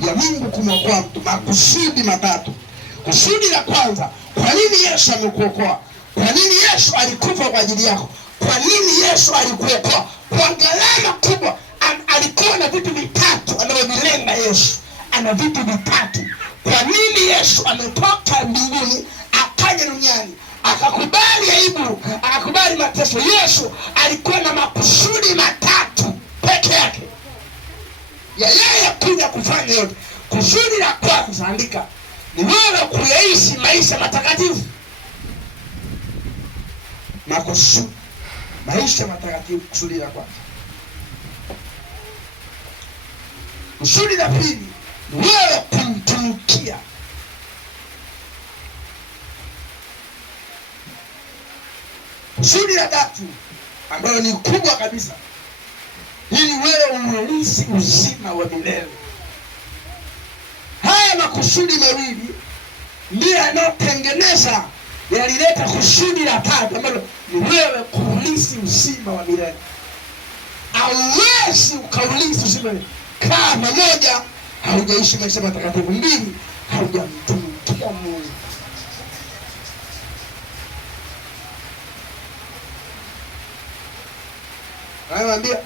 ya Mungu kumwokoa mtu. Makusudi matatu. Kusudi la kwanza, kwa nini Yesu amekuokoa? Kwa nini Yesu alikufa kwa ajili yako? Kwa nini Yesu alikuokoa? Kwa gharama kubwa. Alikuwa na vitu vitatu anavyovilenga Yesu. Ana vitu vitatu. Kwa nini Yesu ametoka mbinguni akaja duniani, akakubali aibu, akakubali mateso? Yesu alikuwa na makusudi matatu peke yake ya yeye kuja kufanya yote. Kusudi la kwanza, andika, ni wewe kuyaishi maisha matakatifu. Makusudi, maisha matakatifu, kusudi la kwanza. Kusudi la pili, ni wewe kumtumikia. Kusudi la tatu, ambalo ni kubwa kabisa, ili wewe uurithi uzima wa milele. Haya makusudi mawili ndiyo yanayotengeneza, yalileta kusudi la tatu, ambalo ni wewe kuurithi uzima wa milele. Hauwezi ukaurithi uzima wa milele kama moja, haujaishi maisha matakatifu; mbili, haujamtumikia Mungu. Anamwambia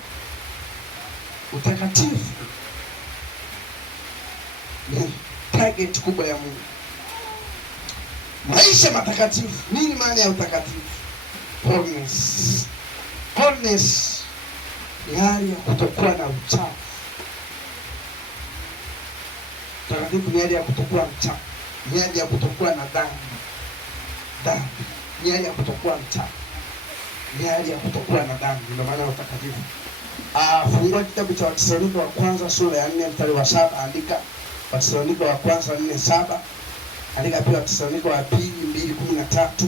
utakatifu ni target kubwa ya Mungu. Maisha matakatifu. Nini maana ya utakatifu? Holiness. Holiness ni hali ya kutokuwa na uchafu. Utakatifu ni hali ya kutokuwa mchafu, ni hali ya kutokuwa na dhambi. Dhambi ni hali ya kutokuwa mchafu, ni hali ya kutokuwa na dhambi. Ndio maana utakatifu. Fungua kitabu cha Wathesalonike wa kwanza sura ya 4 mstari wa 7. Andika Wathesalonike wa kwanza 4:7. Andika pia Wathesalonike wa pili 2:13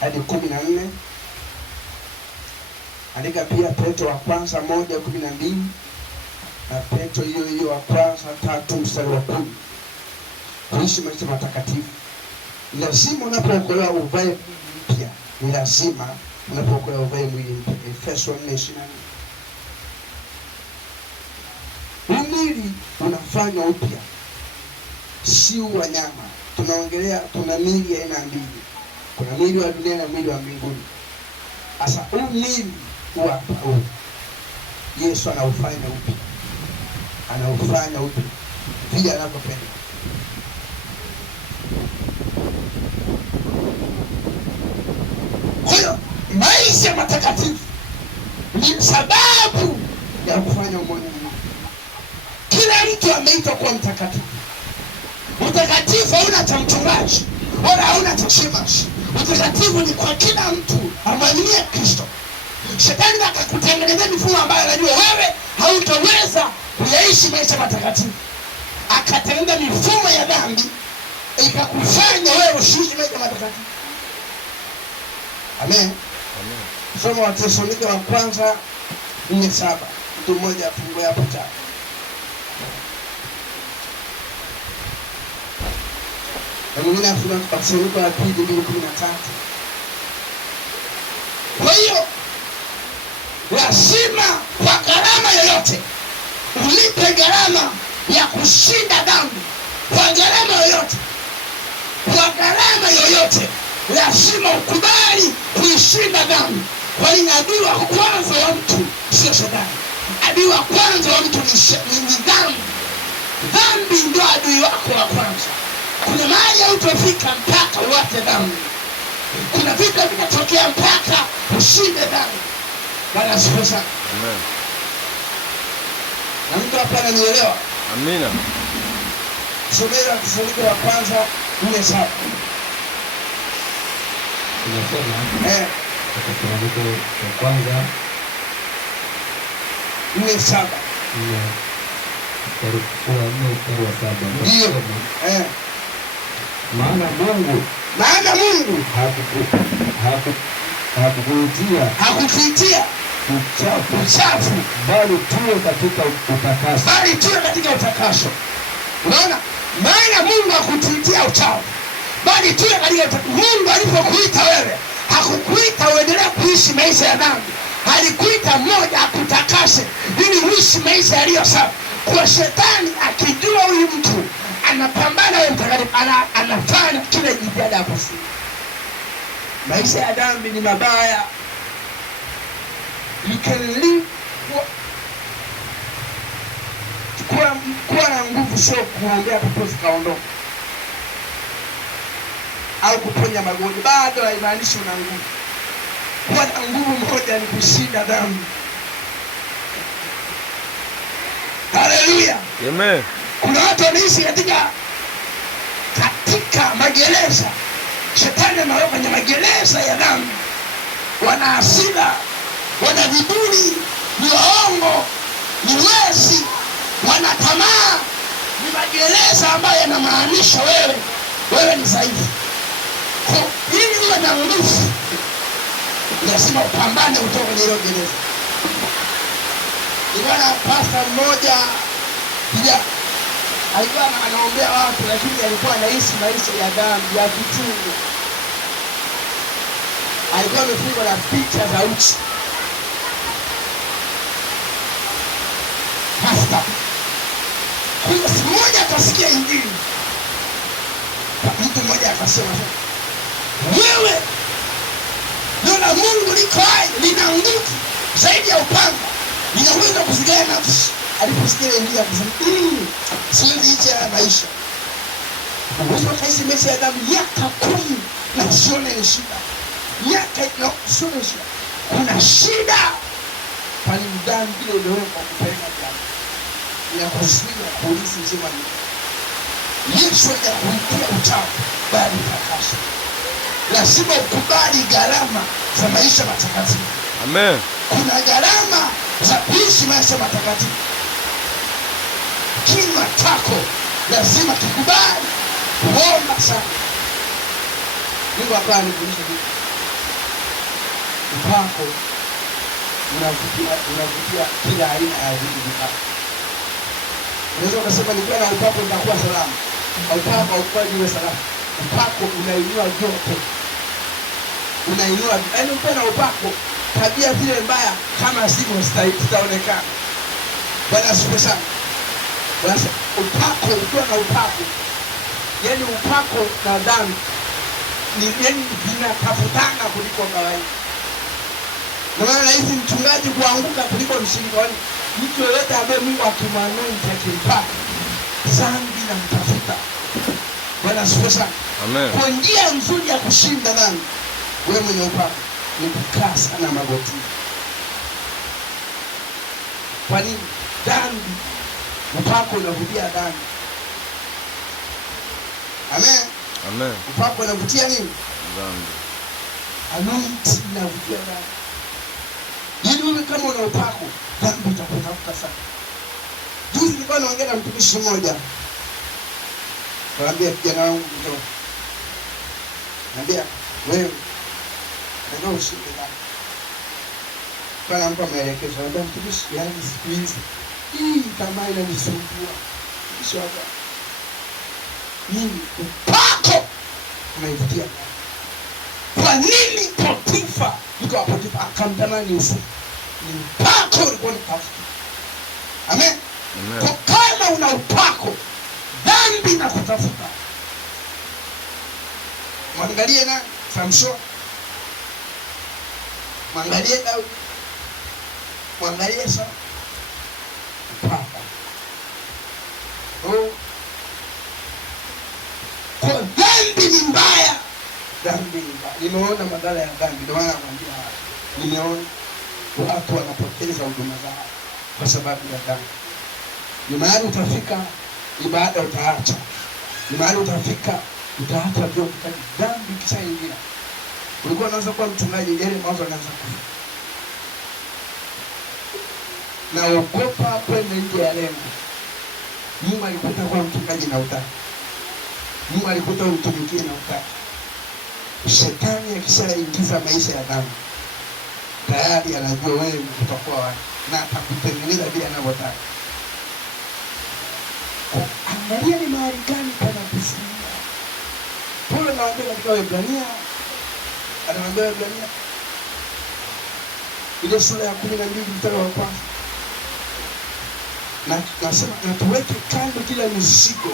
hadi 14. Andika pia Petro wa kwanza 1:12 na Petro hiyo wa kwanza 3 mstari wa 10. Kuishi maisha matakatifu. Ni lazima unapookolewa uvae mpya. Ni lazima unapookolewa uvae mwili mpya. Efeso 4:24. Mwili unafanywa upya, si wanyama. Tunaongelea, tuna miili ya aina mbili. Kuna mwili wa dunia na mwili wa mbinguni. Sasa huu mwili hapa huu Yesu anaufanya upya. Anaufanya upya vile anavyopenda. Kwa hiyo maisha matakatifu ni sababu ya kufanya umoja na Mungu. Kila mtu ameitwa kuwa mtakatifu. Utakatifu hauna cha mchungaji wala hauna cha shemasi. Utakatifu ni kwa kila mtu amwaminie Kristo. Shetani akakutengenezea mifumo ambayo anajua wewe hautaweza kuyaishi maisha matakatifu. Akatengeneza mifumo ya dhambi ikakufanya wewe usiishi maisha matakatifu. Amen. Amen. Soma Wathesalonike wa kwanza 4:7. Mtu mmoja afungue hapo cha. Na mwingine afungue Wathesalonike wa pili 2:13. Kwa hiyo lazima kwa gharama yoyote ulipe gharama ya kushinda dhambi. Kwa gharama yoyote, kwa gharama yoyote lazima ukubali kuishinda dhambi. Kwa nini? Adui wa kwanza wa mtu sio shetani. Adui wa kwanza wa mtu ni dhambi. Dhambi ndio adui wako wa kwanza. Kuna mahali hautafika mpaka uache dhambi. Kuna vitu vinatokea mpaka ushinde dhambi. Bwana asifiwe sana. Amen. Na mtu hapa ananielewa? Amina. Somea Wathesalonike wa kwanza 4:7. Tunasema Wathesalonike wa kwanza 4:7. Mstari wa 7. Ndio. Maana Mungu hakukuitia uchafu, bali tuwe katika utakaso. Unaona? Maana Mungu hakutuitia uchafu, bali tuwe katika utakaso. Mungu alipokuita wewe, hakukuita uendelee kuishi maisha ya dhambi. Alikuita mmoja akutakase ili uishi maisha yaliyo safi. Kwa shetani akijua huyu Maisha ya dhambi ni mabaya. You can live kuwa na nguvu sio kuombea pepo zikaondoka au kuponya magonjwa, bado haimaanishi una nguvu. Kuwa na nguvu moja ni kushinda dhambi. Haleluya. Amen. Kuna watu wanaishi katika magereza. Shetani ameweka kwenye magereza ya dhambi. Wana hasira, wana viburi, ni waongo, ni wezi, wana tamaa. Ni magereza ambayo yanamaanisha wewe ni dhaifu. Ili uwe na nguvu, lazima upambane kutoka kwenye hilo gereza. Niliona pasta mmoja pia alikuwa anaombea watu, lakini alikuwa anaishi maisha ya dhambi, ya kitungu. Alikuwa amefungwa na picha za uchi. Pasta kuna siku moja akasikia Injili. Mtu mmoja akasema, wewe neno la Mungu liko hai, lina nguvu zaidi ya upanga, linaweza kuzigawa nafsi. Aliposikia Injili akasema, siwezi ichi ya maisha. Unaweza ukaishi maisha ya dhambi miaka 10 na usione ni shida. Miaka na usione shida. Kuna shida. Kwani dhambi ile iliyowekwa kupeleka dhambi ya kuzuia polisi nzima ni Yesu alikulipia uchafu bali takasha. Lazima ukubali gharama za maisha matakatifu. Amen. Kuna gharama za kuishi maisha matakatifu. Kinywa chako lazima kikubali kuomba sana. Mungu hapa anifundisha hivi. Upako unavutia kila aina ya vitu vibaya. Unaweza kusema nikiwa na upako nitakuwa salama. Upako haukuwa niwe salama. Upako unainua joto. Unainua, yaani ukiwa na upako, tabia zile mbaya kama sivyo zitaonekana. Bwana asifiwe sana. Basi upako, ukiwa na upako, yaani upako na dhambi ni yaani vinatafutana kuliko kawaida. Na maana hizi mchungaji kuanguka kuliko mshirika wani. Mtu yoyote ambaye Mungu akimwanointi akimpaka, dhambi na mtafuta. Bwana asifiwe sana. Amen. Kwa njia nzuri ya kushinda dhambi, wewe mwenye upako ni kukaa sana magotini. Kwa nini? Dhambi, upako unavutia dhambi. Amen. Amen. Upako unavutia nini? Dhambi. Anointing inavutia dhambi. Yaani wewe kama una upako, dhambi itakutafuta sana. Juzi nilikuwa naongea na mtumishi mmoja. Kaambia kijana wangu mdogo. Naambia wewe ndio ushinde dhambi. Bwana mpa maelekezo. Naambia mtumishi, yaani siku hizi hii kama inanisumbua. Kisha hapa. Mimi upako unaivutia. Kwa nini Potifa? Mko hapo Potifa akamtamani Yusufu. Ni upako ulikuwa unatafuta. Amen. Amen. Kama una upako, dhambi inakutafuta. Mwangalie na Samson. Mwangalie Daudi. Mwangalie Saul. Upako. Oh. Kwa dhambi ni mbaya. Dhambi ni mbaya. Nimeona madhara ya dhambi. Ndio maana nakwambia hapa. Nimeona watu wanapoteza huduma zao kwa sababu ya dhambi. Ni mahali utafika ibada utaacha. Ni mahali utafika utaacha vyo kutaki dhambi kishaingia. Ulikuwa unaanza kuwa mchungaji ile mwanzo anaanza kufa. Na ukopa kwenda nje ya lengo. Mungu alikuta kuwa mchungaji na utaki. Mungu alikuta umtumikie na utaki. Shetani akishaingiza maisha ya dhambi, tayari anajua wewe utakuwa wapi na atakutengeneza vile anavyotaka. Angalia ni mahali gani pana kusimama. Paulo anawaambia katika Waebrania, anawaambia Waebrania ile sura ya 12 mstari wa kwanza. Na nasema na tuweke kando kila mizigo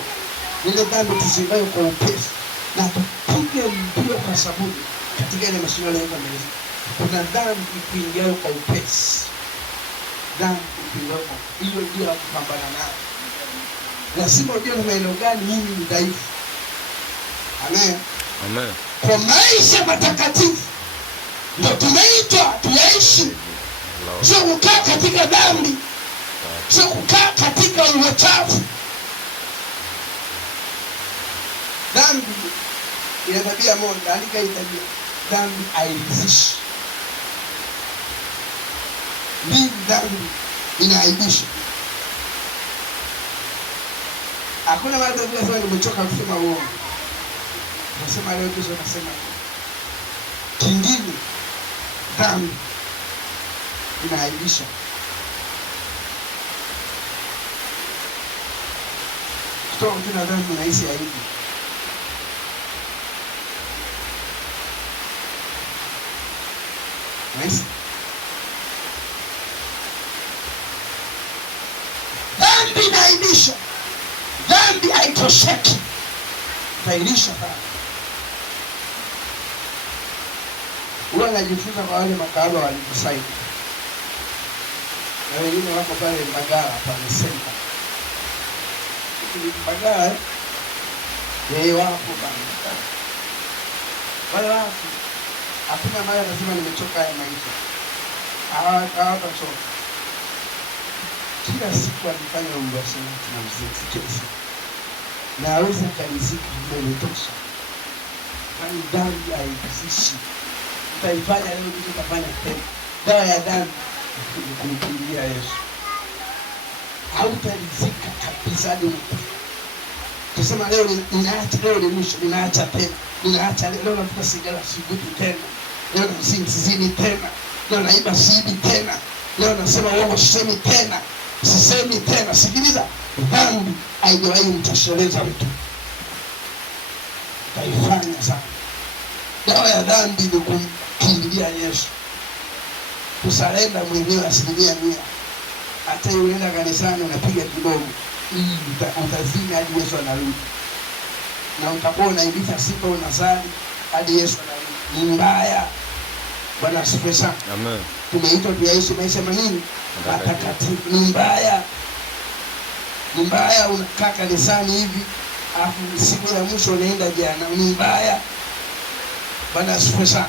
ile dhambi tusibayo kwa upesi, na tupige mbio kwa saburi katika ile mashindano ya Yesu, kuna dhambi kuingia kwa upesi. Dhambi kuingia kwa hiyo ndio ya kupambana nayo. Lazima ujue ni maeneo gani mimi ni dhaifu. Amen. Amen. Kwa maisha matakatifu ndio tumeitwa tuyaishi. Sio kukaa katika dhambi. Sio kukaa katika uchafu. Dhambi ina tabia moja, andika hii tabia. Dhambi hairidhishi. Dhambi inaaibisha. Hakuna mara tunasema nimechoka kusema uongo. Nasema leo kesho nasema. Kingine dhambi inaaibisha. Kutoka kuna dhambi unahisi aibu. Unahisi? Dhambi inaaibisha. Dhambi haitosheki. Itailisha sana. Huwa najifunza kwa wale makahaba walikusaidia. Na wengine wako pale Mbagala pale senta. Mbagala wapo bana. Wale watu hakuna mara nasema nimechoka haya maisha. Hawatachoka. Kila siku alifanya uasherati na mziki kila siku. Na hawezi akarizika imetosha. Kwani dhambi haizishi. Utaifanya leo kisha utafanya tena. Dawa ya dhambi ni kumkimbilia Yesu. Hautarizika kabisa hadi mwisho. Tusema leo ninaacha, leo ni mwisho, ninaacha tena. Ninaacha leo nafuta sigara sivuti tena. Leo nasizini tena. Leo naiba siibi tena. Leo nasema uongo sisemi tena. Sisemi tena. Sikiliza, dhambi haijawahi mtosheleza mtu. Taifanya sana. Dawa ya dhambi ni kumkimbilia Yesu. Kusalenda mwenyewe 100%. Hata unaenda kanisani unapiga kidogo, utazini hadi Yesu anarudi. Na utakuwa unaibisha sifa unasali hadi Yesu anarudi. Ni mbaya. Bwana asifiwe sana. Amen. Tumeitwa tuyaishi maisha manini? Matakatifu. Ni mbaya. Ni mbaya unakaa kanisani hivi, alafu siku ya mwisho unaenda jana. Ni mbaya. Bwana asifiwe sana.